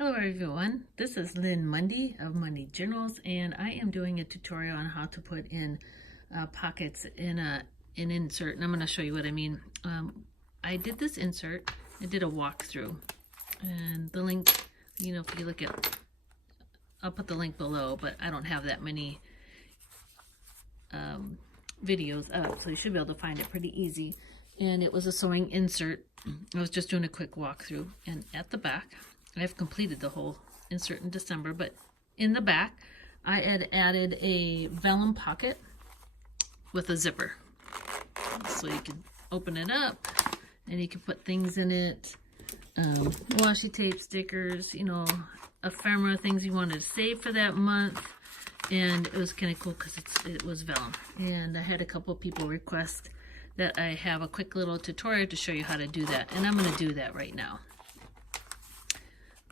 Hello everyone, this is Lynn Mundy of Mundy Journals, and I am doing a tutorial on how to put in pockets in an insert, and I'm going to show you what I mean. I did this insert, I did a walkthrough, and the link, if you look at, I'll put the link below, but I don't have that many videos up, so you should be able to find it pretty easy. And it was a sewing insert. I was just doing a quick walkthrough, and at the back, I've completed the whole insert in December, but in the back I had added a vellum pocket with a zipper, so you can open it up and you can put things in it, washi tape, stickers, ephemera, things you wanted to save for that month. And it was kind of cool because it was vellum, and I had a couple people request that I have a quick little tutorial to show you how to do that, and I'm going to do that right now.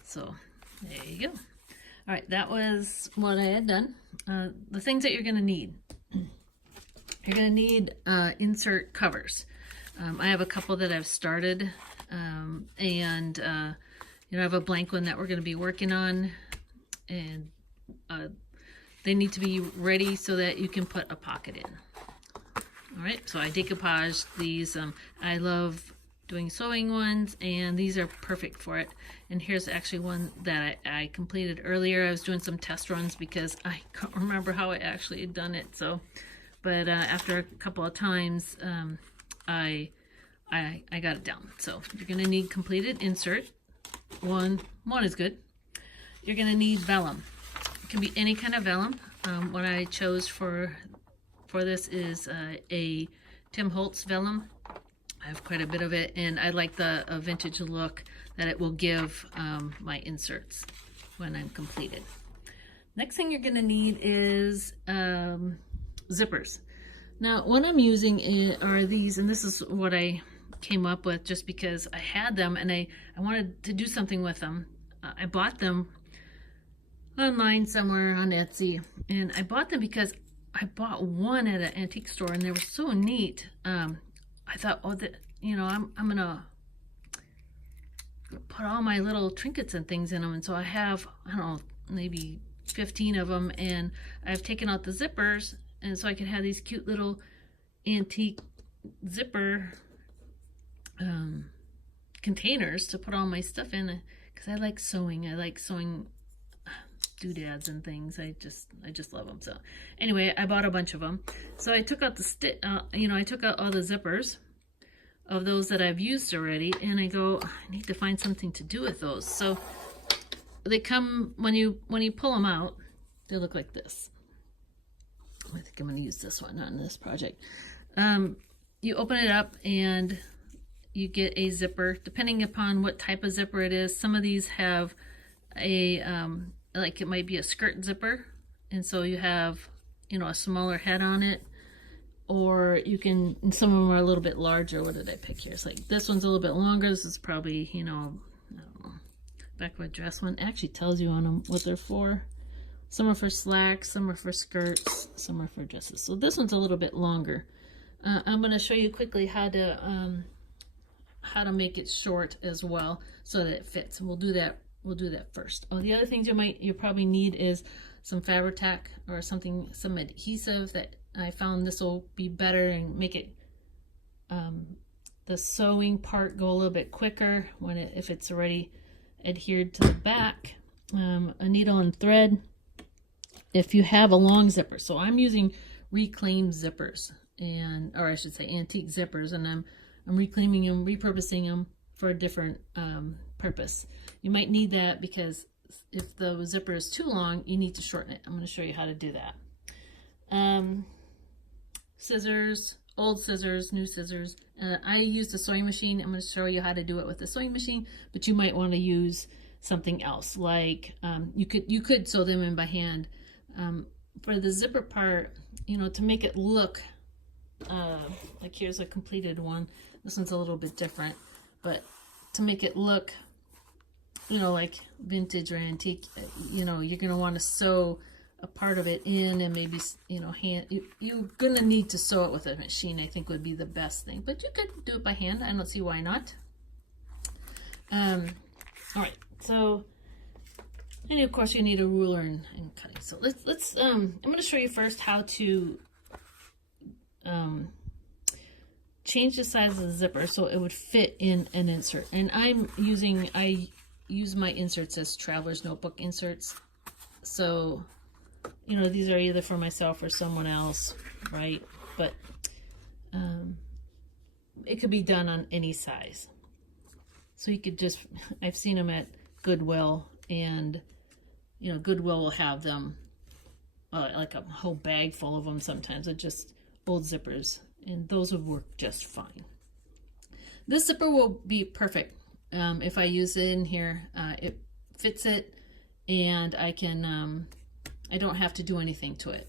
So there you go. All right, that was what I had done. The things that you're going to need. You're going to need insert covers. I have a couple that I've started, and I have a blank one that we're going to be working on, and they need to be ready so that you can put a pocket in. All right, so I decoupaged these. I love doing sewing ones, and these are perfect for it. And here's actually one that I completed earlier. I was doing some test runs because I can't remember how I actually had done it. So, but after a couple of times, I got it down. So you're gonna need completed insert. One is good. You're gonna need vellum. It can be any kind of vellum. What I chose for this is a Tim Holtz vellum. I have quite a bit of it, and I like the vintage look that it will give my inserts when I'm completed. Next thing you're going to need is zippers. Now, what I'm using are these, and this is what I came up with just because I had them and I wanted to do something with them. I bought them online somewhere on Etsy, and I bought them because I bought one at an antique store, and they were so neat. I thought, oh, I'm gonna put all my little trinkets and things in them, and so I have, I don't know, maybe 15 of them, and I've taken out the zippers, and so I can have these cute little antique zipper containers to put all my stuff in, because I like sewing. I like sewing doodads and things. I just love them. So anyway, I bought a bunch of them. So I took out the I took out all the zippers of those that I've used already, and I go, I need to find something to do with those. So they come, when you pull them out, they look like this. I think I'm going to use this one on this project. You open it up and you get a zipper, depending upon what type of zipper it is. Some of these have a like it might be a skirt zipper, and so you have a smaller head on it, or you can, and some of them are a little bit larger. What did I pick here? It's like this one's a little bit longer. This is probably I don't know, back of a dress one. It actually tells you on them what they're for. Some are for slacks, some are for skirts, some are for dresses. So this one's a little bit longer. I'm going to show you quickly how to make it short as well so that it fits, and we'll do that first. Oh, the other things you probably need is some Fabri-Tac or some adhesive that I found this will be better and make it the sewing part go a little bit quicker if it's already adhered to the back. A needle and thread if you have a long zipper. So I'm using reclaimed zippers, or I should say antique zippers, and I'm reclaiming them, repurposing them for a different purpose. You might need that because if the zipper is too long, you need to shorten it. I'm going to show you how to do that. Scissors, old scissors, new scissors. I used a sewing machine. I'm going to show you how to do it with the sewing machine, but you might want to use something else. Like you could sew them in by hand. For the zipper part, to make it look like, here's a completed one. This one's a little bit different, but to make it look like vintage or antique, you're going to want to sew a part of it in, and maybe you're going to need to sew it with a machine, I think would be the best thing, but you could do it by hand. I don't see why not. All right, so And of course you need a ruler and cutting. So let's I'm going to show you first how to change the size of the zipper so it would fit in an insert. And I use my inserts as traveler's notebook inserts. So, you know, these are either for myself or someone else, right? But it could be done on any size. So you could just, I've seen them at Goodwill, and you know, Goodwill will have them like a whole bag full of them sometimes. They're just old zippers, and those would work just fine. This zipper will be perfect if I use it in here. It fits it, and I can I don't have to do anything to it.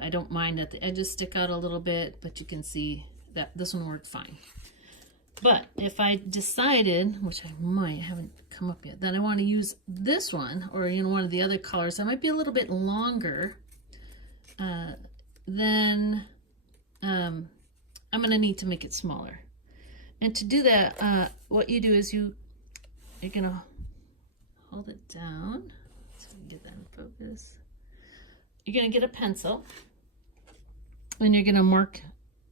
I don't mind that the edges stick out a little bit, but you can see that this one worked fine. But if I decided, which I might, haven't come up yet, that I want to use this one, or you know, one of the other colors that might be a little bit longer, then I'm going to need to make it smaller. And to do that, what you do is you're going to hold it down. So we can get that in focus. You're going to get a pencil, and you're going to mark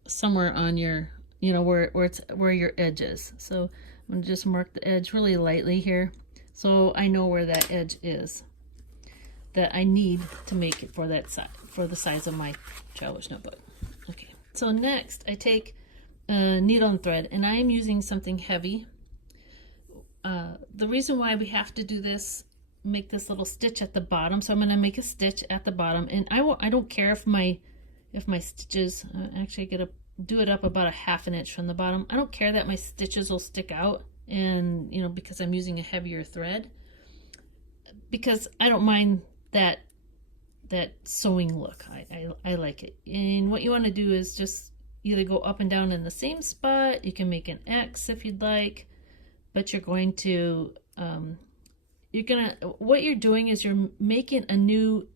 somewhere on your, you know, where your edge is. So I'm going to just mark the edge really lightly here, so I know where that edge is that I need to make it for that size, for the size of my traveler's notebook. Okay, so next I take a needle and thread, and I am using something heavy. The reason why we have to do this, make this little stitch at the bottom, so I'm going to make a stitch at the bottom, and I don't care if my stitches, actually I get to do it up about a ½ inch from the bottom. I don't care that my stitches will stick out, and you know, because I'm using a heavier thread, because I don't mind that sewing look. I like it. And what you want to do is just either go up and down in the same spot. You can make an X if you'd like, but you're going to what you're doing is you're making a new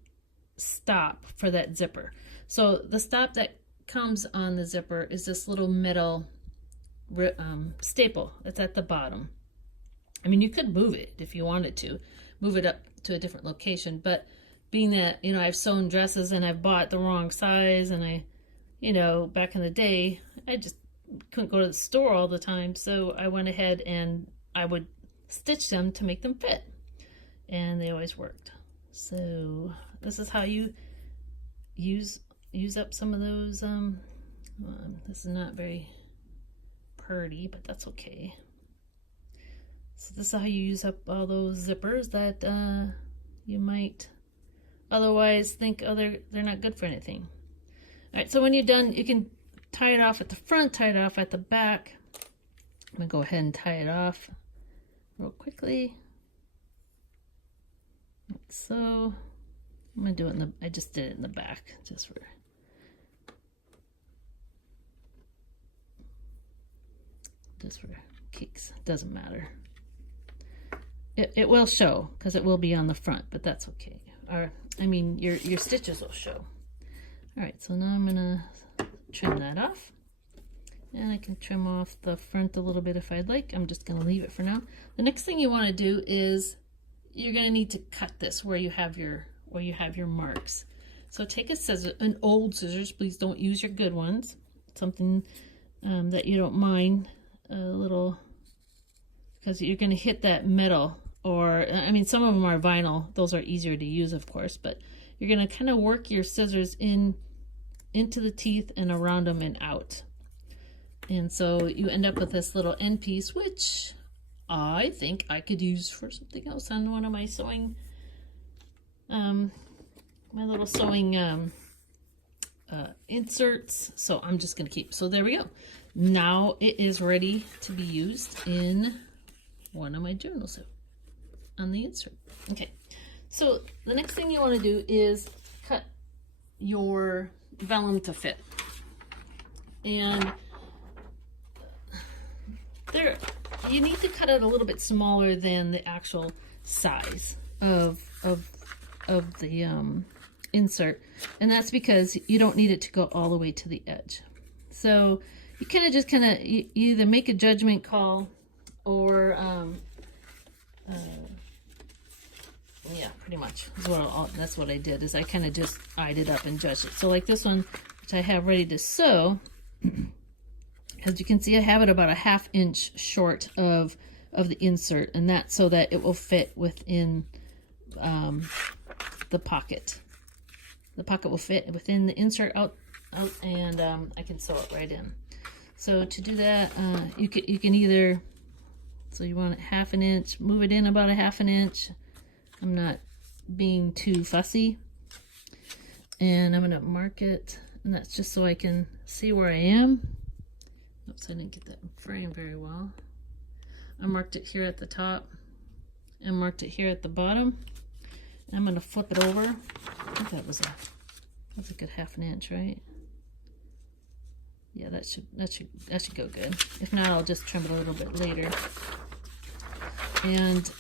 stop for that zipper. So the stop that comes on the zipper is this little metal staple that's at the bottom. I mean, you could move it if you wanted to, move it up to a different location, but being that, you know, I've sewn dresses and I've bought the wrong size, and I, you know, back in the day, I just couldn't go to the store all the time, so I went ahead and I would stitch them to make them fit, and they always worked. So this is how you use up some of those. This is not very pretty, but that's okay. So this is how you use up all those zippers that you might otherwise think, oh, they're not good for anything. All right, so when you're done, you can tie it off at the front, tie it off at the back. I'm gonna go ahead and tie it off real quickly, like so. I'm gonna do it in the, I just did it in the back, just for kicks. Doesn't matter. It will show, because it will be on the front, but that's okay. Or, I mean, your stitches will show. All right, so now I'm gonna trim that off, and I can trim off the front a little bit if I'd like. I'm just gonna leave it for now. The next thing you want to do is you're gonna need to cut this where you have your marks. So take a scissor, an old scissors. Please don't use your good ones. Something that you don't mind a little, because you're gonna hit that metal. Or, I mean, some of them are vinyl. Those are easier to use, of course, but you're going to kind of work your scissors into the teeth and around them and out. And so you end up with this little end piece, which I think I could use for something else on one of my sewing, my little sewing inserts. So I'm just going to keep. So there we go. Now it is ready to be used in one of my journals on the insert. Okay, so the next thing you want to do is cut your vellum to fit. And there, you need to cut it a little bit smaller than the actual size of the insert, and that's because you don't need it to go all the way to the edge. So you you either make a judgment call, or Yeah, pretty much. That's what I did, is I kind of just eyed it up and judged it. So like this one, which I have ready to sew, as you can see, I have it about a 1/2 inch short of the insert, and that's so that it will fit within the pocket. The pocket will fit within the insert out and I can sew it right in. So to do that, you can either, so you want it 1/2 inch, move it in about a 1/2 inch. I'm not being too fussy, and I'm gonna mark it, and that's just so I can see where I am. Oops, I didn't get that frame very well. I marked it here at the top and marked it here at the bottom. I'm gonna flip it over. I think that's a good 1/2 inch, right? Yeah, that should go good. If not, I'll just trim it a little bit later. And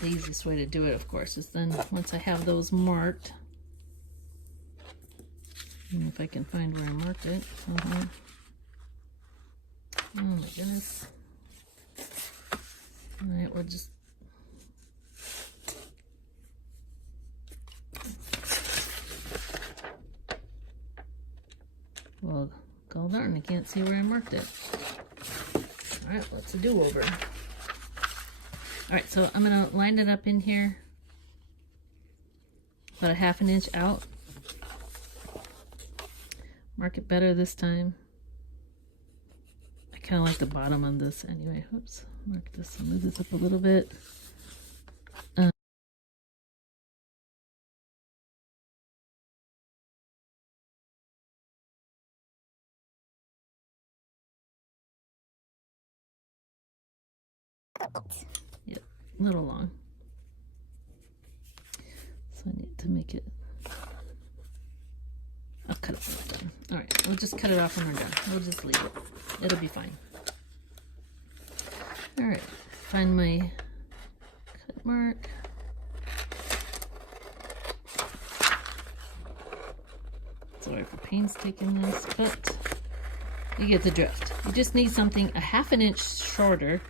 the easiest way to do it, of course, is then once I have those marked, and if I can find where I marked it. Oh my goodness. All right, we'll just well, god darn, I can't see where I marked it. All right, let's do over. All right, so I'm gonna line it up in here about a 1/2 inch out. Mark it better this time. I kind of like the bottom on this anyway. Oops, mark this and move this up a little bit. Yep, a little long. So I need to make it. I'll cut it when we're done. All right, we'll just cut it off when we're done. We'll just leave it. It'll be fine. All right, find my cut mark. Sorry for painstaking this, but you get the drift. You just need something a 1/2 inch shorter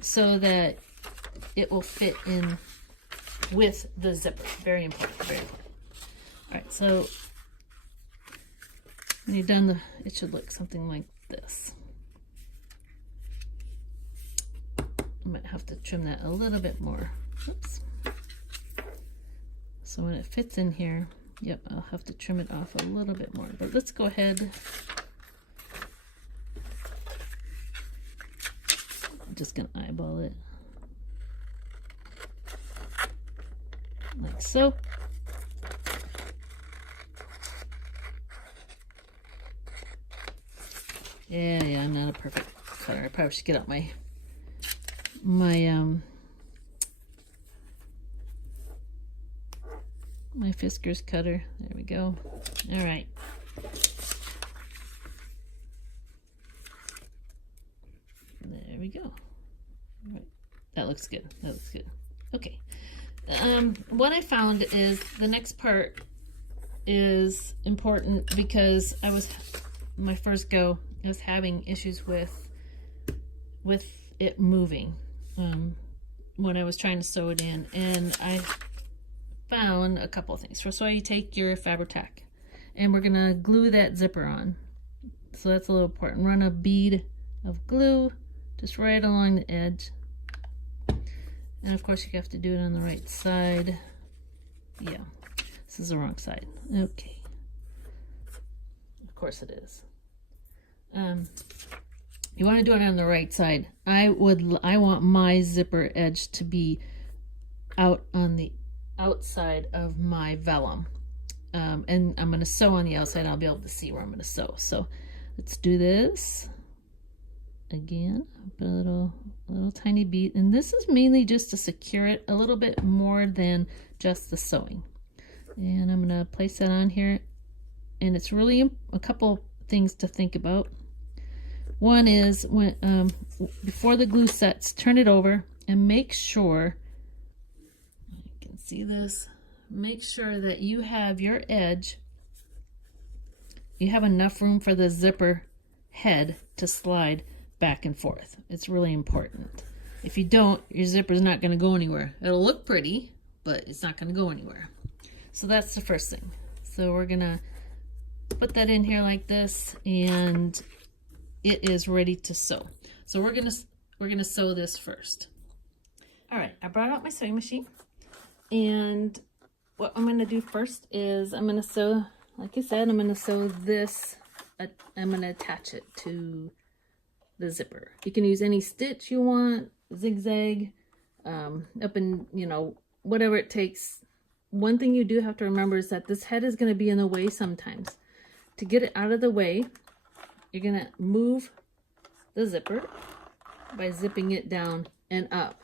so that it will fit in with the zipper. Very important, very important. All right, so when you're done, it should look something like this. I might have to trim that a little bit more. Oops. So when it fits in here, yep, I'll have to trim it off a little bit more. But let's go ahead. I'm just gonna eyeball it. Like so. Yeah, I'm not a perfect cutter. I probably should get out my Fiskars cutter. There we go. All right. There we go. All right. That looks good. That looks good. Okay. What I found is the next part is important because my first go, I was having issues with it moving when I was trying to sew it in, and I found a couple of things. First of all, you take your Fabri-Tac, and we're gonna glue that zipper on. So that's a little important. Run a bead of glue just right along the edge, and of course you have to do it on the right side. Yeah, this is the wrong side. Okay, of course it is. You want to do it on the right side. I want my zipper edge to be out on the outside of my vellum, and I'm going to sew on the outside, and I'll be able to see where I'm going to sew. So let's do this again. Put a little tiny bead, and this is mainly just to secure it a little bit more than just the sewing. And I'm going to place that on here, and it's really a couple things to think about. One is when before the glue sets, turn it over and make sure, you can see this, make sure that you have your edge, you have enough room for the zipper head to slide back and forth. It's really important. If you don't, your zipper is not going to go anywhere. It'll look pretty, but it's not going to go anywhere. So that's the first thing. So we're going to put that in here like this, and it is ready to sew. So we're going to sew this first. All right, I brought out my sewing machine, and what I'm going to do first is I'm going to sew, like I said, I'm going to sew this. I'm going to attach it to the zipper. You can use any stitch you want, zigzag, up in, you know, whatever it takes. One thing you do have to remember is that this head is going to be in the way sometimes. To get it out of the way, you're going to move the zipper by zipping it down and up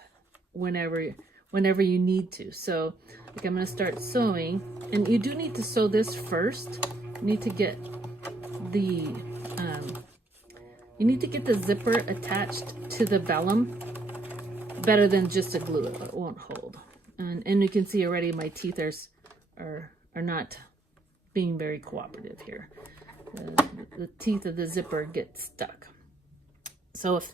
whenever you need to. So like I'm going to start sewing, and you do need to sew this first. You need to get the zipper attached to the vellum better than just a glue. It won't hold. And you can see already my teeth are not being very cooperative here. The teeth of the zipper get stuck. So if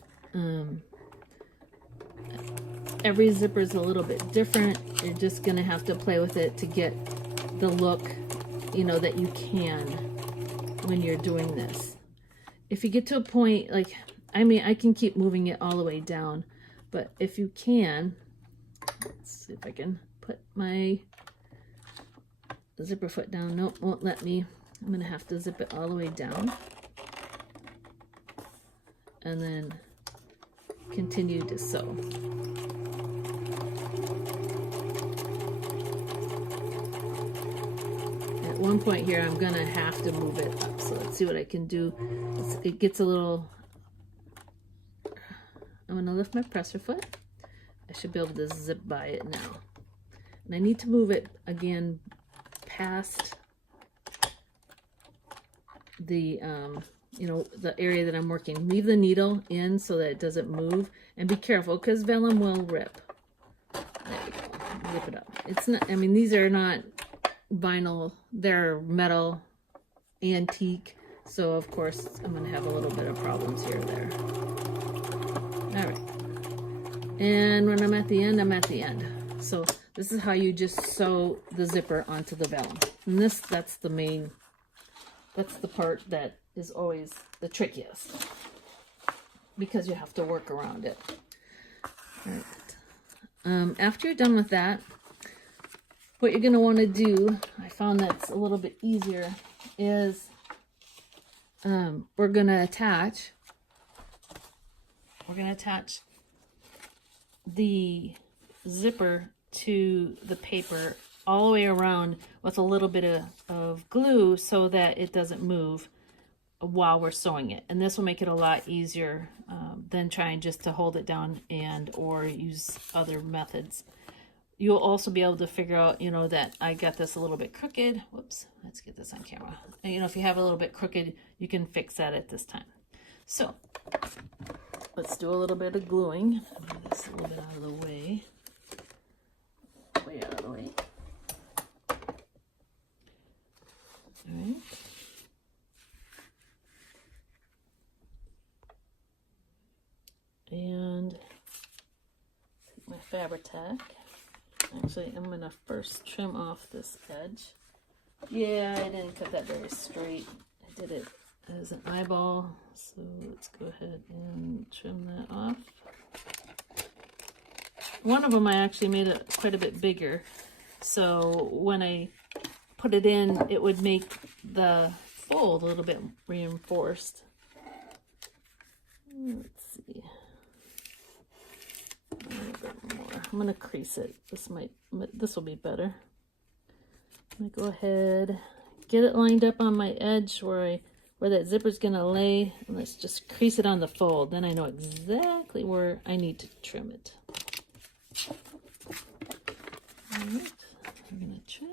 every zipper is a little bit different, you're just gonna have to play with it to get the look, you know, that you can when you're doing this. If you get to a point, like, I mean, I can keep moving it all the way down, but if you can, let's see if I can put my zipper foot down. Nope, won't let me. I'm gonna have to zip it all the way down and then continue to sew. At one point here, I'm gonna have to move it up. So let's see what I can do. It gets a little, I'm gonna lift my presser foot. I should be able to zip by it now. And I need to move it again past the, you know, the area that I'm working. Leave the needle in so that it doesn't move, and be careful because vellum will rip. There we go. Zip it up. It's not, I mean, these are not vinyl, they're metal, antique, so of course I'm gonna have a little bit of problems here or there. All right. And when I'm at the end, I'm at the end. So this is how you just sew the zipper onto the vellum. And that's the part that is always the trickiest, because you have to work around it. All right. After you're done with that, what you're gonna wanna do, I found that's a little bit easier, is we're gonna attach the zipper to the paper all the way around with a little bit of glue so that it doesn't move while we're sewing it. And this will make it a lot easier than trying just to hold it down or use other methods. You'll also be able to figure out, you know, that I got this a little bit crooked. Whoops, let's get this on camera. And, you know, if you have a little bit crooked, you can fix that at this time. So let's do a little bit of gluing. Move this a little bit out of the way. Way out of the way. All right. And take my Fabri-Tac. Actually, I'm gonna first trim off this edge. Yeah, I didn't cut that very straight. I did it as an eyeball, so let's go ahead and trim that off. One of them I actually made it quite a bit bigger, so when I put it in, it would make the fold a little bit reinforced. Let's see. A little bit more. I'm gonna crease it. This will be better. I'm gonna go ahead, get it lined up on my edge where that zipper's gonna lay, and let's just crease it on the fold. Then I know exactly where I need to trim it. All right, I'm gonna trim.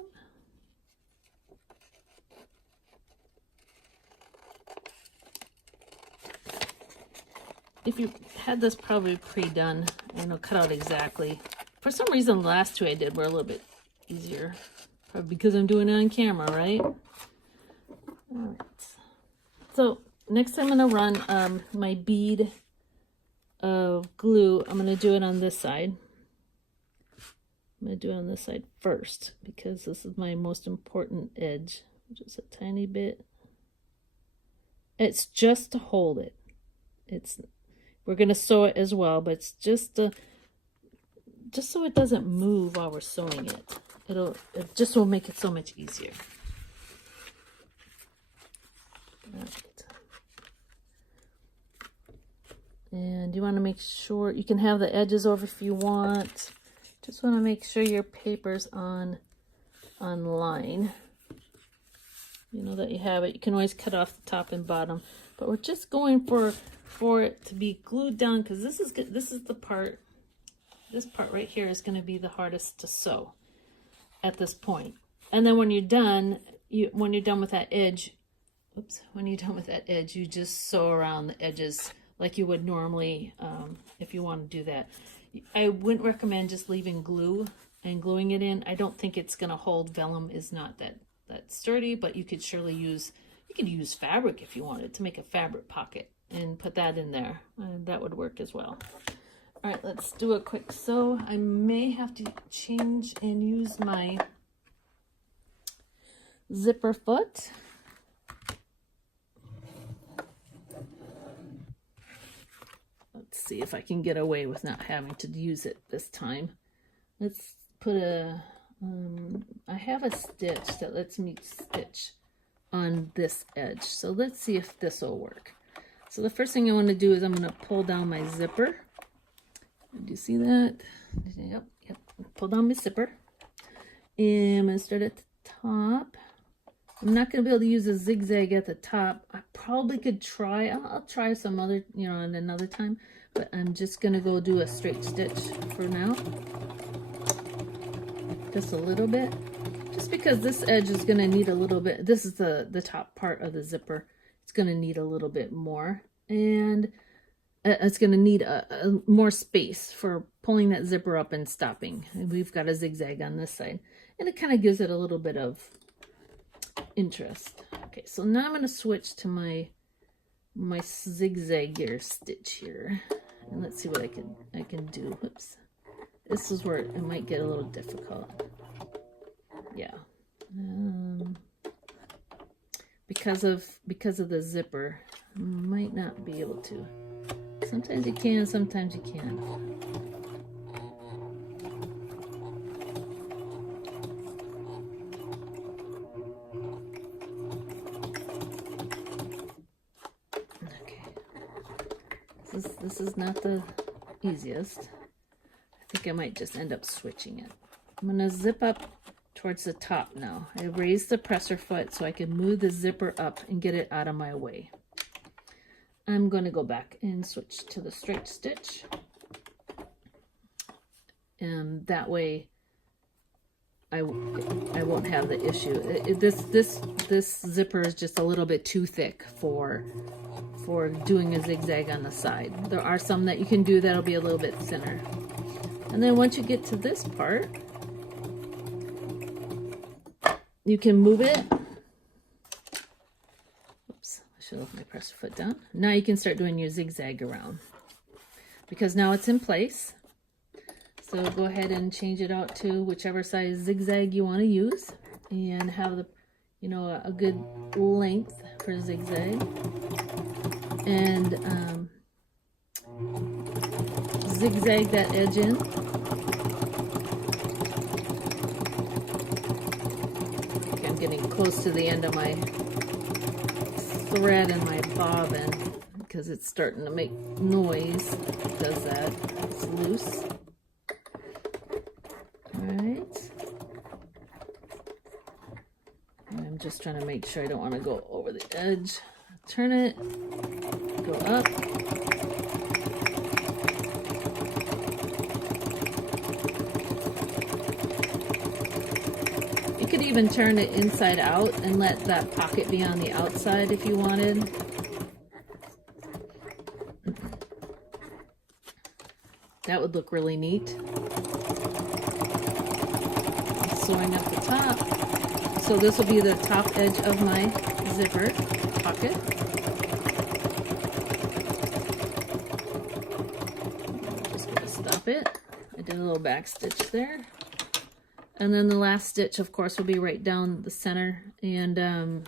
If you had this probably pre-done, you know, cut out exactly. For some reason, the last two I did were a little bit easier. Probably because I'm doing it on camera, right? All right. So next I'm gonna run my bead of glue. I'm gonna do it on this side. I'm going to do it on this side first because this is my most important edge. Just a tiny bit. It's just to hold it. We're going to sew it as well, but it's just so it doesn't move while we're sewing it. It just will make it so much easier. Right. And you want to make sure you can have the edges over if you want. Just want to make sure your paper's on line. You know that you have it. You can always cut off the top and bottom, but we're just going for it to be glued down because this is the part. This part right here is going to be the hardest to sew at this point. And then when you're done, when you're done with that edge, you just sew around the edges like you would normally if you want to do that. I wouldn't recommend just leaving glue and gluing it in. I don't think it's going to hold. Vellum is not that sturdy, but you could surely use fabric if you wanted to make a fabric pocket and put that in there, and that would work as well. All right, let's do a quick sew. I may have to change and use my zipper foot. Let's see if I can get away with not having to use it this time. Let's put I have a stitch that lets me stitch on this edge. So let's see if this will work. So the first thing I want to do is I'm going to pull down my zipper. Do you see that? Yep. Pull down my zipper. And I'm going to start at the top. I'm not going to be able to use a zigzag at the top. I probably could try. I'll try some other, on another time. But I'm just going to go do a straight stitch for now. Just a little bit. Just because this edge is going to need a little bit. This is the top part of the zipper. It's going to need a little bit more. And it's going to need a more space for pulling that zipper up and stopping. And we've got a zigzag on this side. And it kind of gives it a little bit of interest. Okay, so now I'm going to switch to my zigzag gear stitch here. And let's see what I can do. Whoops. This is where it might get a little difficult. Yeah. Because of the zipper, I might not be able to. Sometimes you can, sometimes you can't. Okay. This is not the easiest. I think I might just end up switching it. I'm going to zip up towards the top now. I raised the presser foot so I can move the zipper up and get it out of my way. I'm going to go back and switch to the straight stitch. And that way I won't have the issue. This zipper is just a little bit too thick for doing a zigzag on the side. There are some that you can do that'll be a little bit thinner. And then once you get to this part, you can move it. Oops, I should have my presser foot down. Now you can start doing your zigzag around because now it's in place. So go ahead and change it out to whichever size zigzag you want to use and have the, a good length for zigzag. And zigzag that edge in. Okay, I'm getting close to the end of my thread and my bobbin because it's starting to make noise. It does that. It's loose. Alright. I'm just trying to make sure I don't want to go over the edge. Turn it. Go up. You could even turn it inside out and let that pocket be on the outside if you wanted. That would look really neat. Sewing up the top. So this will be the top edge of my zipper pocket. I'm just going to stop it. I did a little back stitch there. And then the last stitch, of course, will be right down the center. And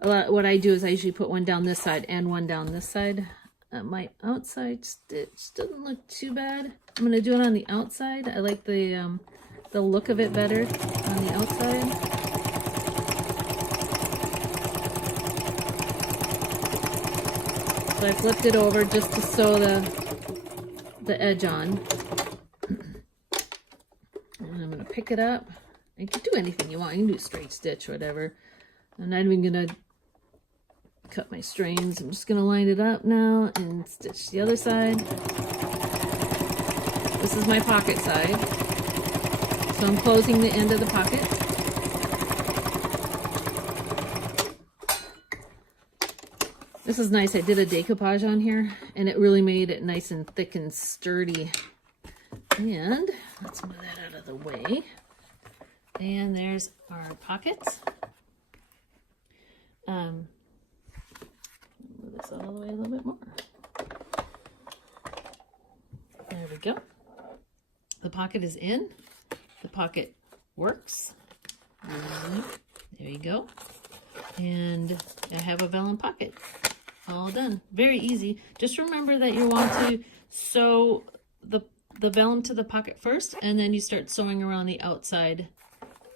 what I do is I usually put one down this side and one down this side. My outside stitch doesn't look too bad. I'm going to do it on the outside. I like the look of it better on the outside. So I flipped it over just to sew the edge on. And I'm going to pick it up. You can do anything you want. You can do straight stitch, whatever. I'm not even going to cut my strains. I'm just going to line it up now and stitch the other side. This is my pocket side. So I'm closing the end of the pocket. This is nice. I did a decoupage on here and it really made it nice and thick and sturdy. And let's move that out of the way. And there's our pockets. Move this out of the way a little bit more. There we go. The pocket is in. The pocket works. There you go. And I have a vellum pocket. All done. Very easy. Just remember that you want to sew the vellum to the pocket first, and then you start sewing around the outside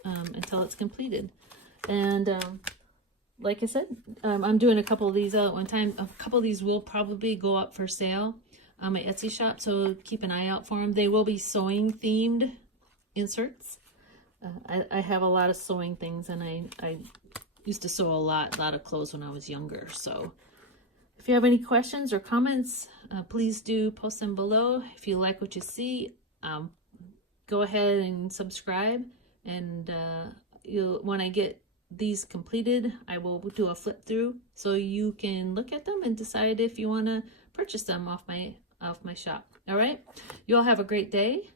until it's completed. And like I said, I'm doing a couple of these out at one time. A couple of these will probably go up for sale on my Etsy shop, so keep an eye out for them. They will be sewing themed inserts. I have a lot of sewing things, and I used to sew a lot of clothes when I was younger. So if you have any questions or comments, please do post them below. If you like what you see, go ahead and subscribe. And when I get these completed, I will do a flip through so you can look at them and decide if you want to purchase them off my shop. All right, you all have a great day.